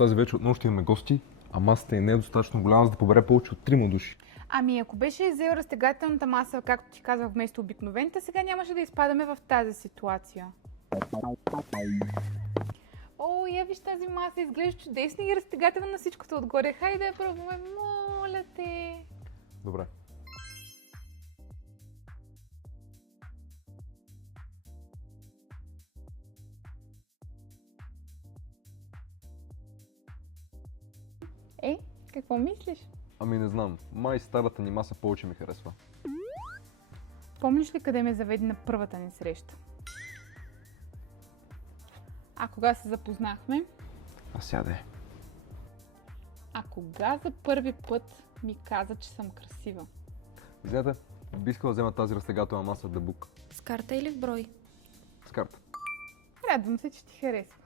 Тази вечер отново ще имаме гости, а масата не е достатъчно голяма, за да побере повече от 3 души. Ами ако беше взел разтегателната маса, както ти казах, вместо обикновената, сега нямаше да изпадаме в тази ситуация. О, я виж тази маса, изглежда чудесно и разтегателна на всичкото отгоре. Хайде да я пробваме, моля те. Добре. Какво мислиш? Ами не знам, май старата ни маса повече ми харесва. Помниш ли къде ме заведе на първата ни среща? А кога се запознахме? А сяде. А кога за първи път ми каза, че съм красива? Знаете, би искала да взема тази разтегателна маса от The Book. С карта или в брой? С карта. Радвам се, че ти харесва.